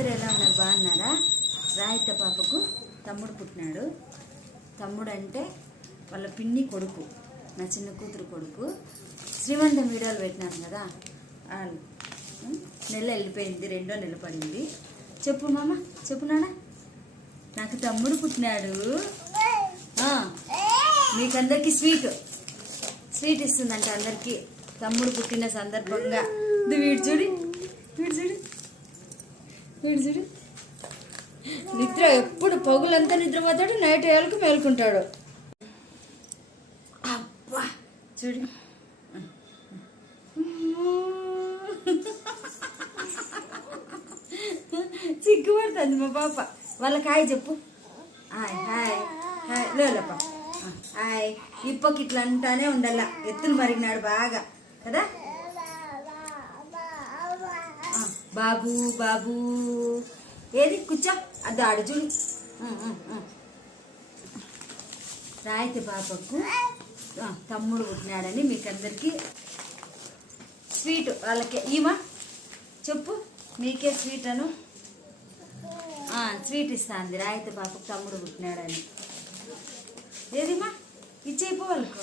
అందరూ ఎలా ఉన్నారు బాగున్నారా? రాయిత పాపకు తమ్ముడు పుట్టినాడు. తమ్ముడు అంటే వాళ్ళ పిన్ని కొడుకు నా చిన్న కూతురు కొడుకు. శ్రీమంతం వీడియోలు పెట్టినాను కదా నెల వెళ్ళిపోయింది రెండో నెల పడింది. చెప్పు మామ చెప్పు నాన్న. నాకు తమ్ముడు పుట్టినాడు. మీకందరికీ స్వీట్. స్వీట్ ఇస్తుందంట అందరికీ. తమ్ముడు పుట్టిన సందర్భంగా. ఇది వీడు చూడి. వీడు చూడు నిద్ర ఎప్పుడు పగులంతా నిద్రపోతాడు నైట్ ఏళ్ళకు మేలుకుంటాడు. అబ్బా! చూడు. సిగ్గుపడుతుంది మా పాప. వాళ్ళకి హాయ్ చెప్పు. Hi hi hi. లేలప్ప హాయ్. ఇప్పకి ఇట్లా అంటానే ఉండాల. ఎత్తులు మరిగినాడు బాగా. కదా ఆ, బాబు బాబు. ఏది? కూర్చో. అది ఆడు చూడు. రాయితీ పాపకు తమ్ముడు పుట్టినాడని మీకు అందరికీ స్వీట్. వాళ్ళకే ఈమా చెప్పు. మీకే స్వీట్ అను స్వీట్ ఇస్తాంది రాయితీ పాపకు తమ్ముడు పుట్టినాడని. ఏదిమా ఇచ్చేయిపో వాళ్ళకు.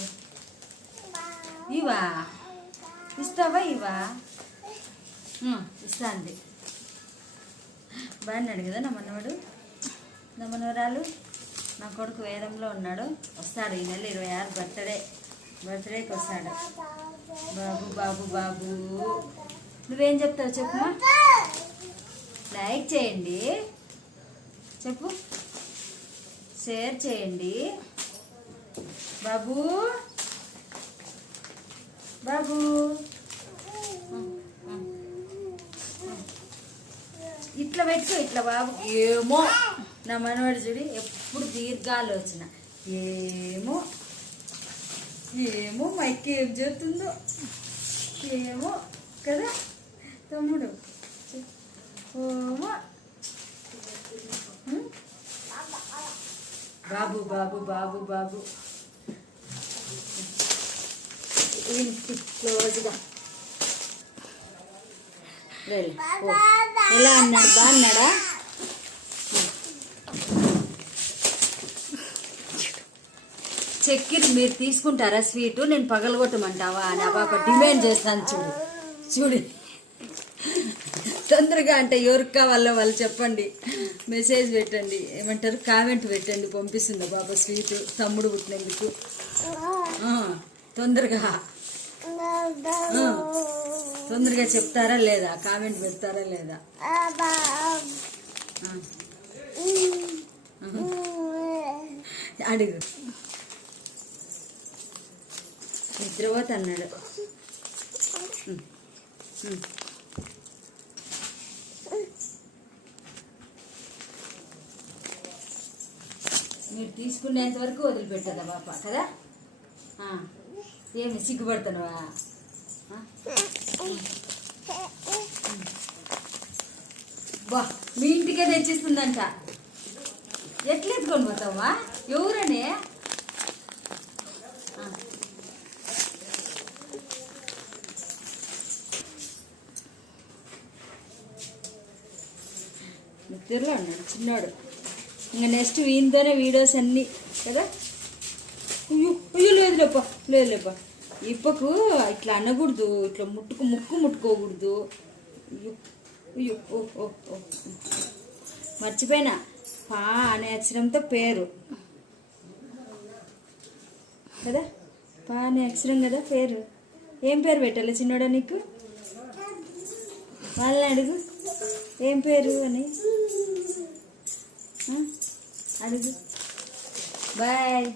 ఇవా ఇస్తావా? ఇవా ఇస్తా అండి బాగున్నాడు కదా నా మనవాడు నా మనవరాలు నా కొడుకు వేదంలో ఉన్నాడు. వస్తాడు ఈ నెల ఇరవై ఆరు బర్త్డే. బర్త్డేకి వస్తాడు. బాబు బాబు బాబు. నువ్వేం చెప్తావు చెప్పుమా లైక్ చేయండి. చెప్పు. షేర్ చేయండి. బాబు. బాబు. ఇట్లా పెట్టుకో ఇట్లా బాబు. ఏమో. నా మనవాడు చూడి ఎప్పుడు దీర్ఘాలోచన ఏమో. ఏమో మైక్ ఏం చేస్తుందో. ఏమో. కదా. తమ్ముడు. ఓమో? బాబు బాబు బాబు బాబు. ఇంటి క్లోజ్గా రేలే, ఓ. ఎలా అన్నాడు? బాగున్నాడా చక్కెర మీరు తీసుకుంటారా స్వీటు? నేను పగలగొట్టమంటావా అని ఆ పాప డిమాండ్ చేస్తాను చూడు. చూడు. తొందరగా అంటే ఎవరికి కావాలో వాళ్ళు చెప్పండి. మెసేజ్ పెట్టండి. ఏమంటారు? కామెంట్ పెట్టండి. పంపిస్తుంది బాబు స్వీట్. తమ్ముడు పుట్టినందుకు. తొందరగా. తొందరగా చెప్తారా లేదా? కామెంట్ పెడతారా లేదా? అడుగు. నిద్రపోత అన్నాడు. మీరు తీసుకునేంత వరకు వదిలిపెట్టదా పాప కదా? ఏమి సిగ్గుపడుతున్నావా? బా మీ ఇంటికే తెచ్చిస్తుందంట. ఎట్లా ఎత్తుకొని పోతావా? ఎవరనే? ఆ. నిద్రలో ఉన్నాడు చిన్నోడు. ఇంకా నెక్స్ట్ వీనితోనే వీడియోస్ అన్నీ కదా? అయ్యో అయ్యో లేదు లేపా లేదు లేపా. ఇప్పకు ఇట్లా అనకూడదు ఇట్లా ముట్టుకు ముక్కు ముట్టుకోకూడదు. మర్చిపోయినా. పా అనే అక్షరంతో పేరు. కదా? పా అనే అక్షరం కదా పేరు. ఏం పేరు పెట్టాలి చిన్నోడా నీకు? వాళ్ళని అడుగు. ఏం పేరు అని? అడుగు. బాయ్.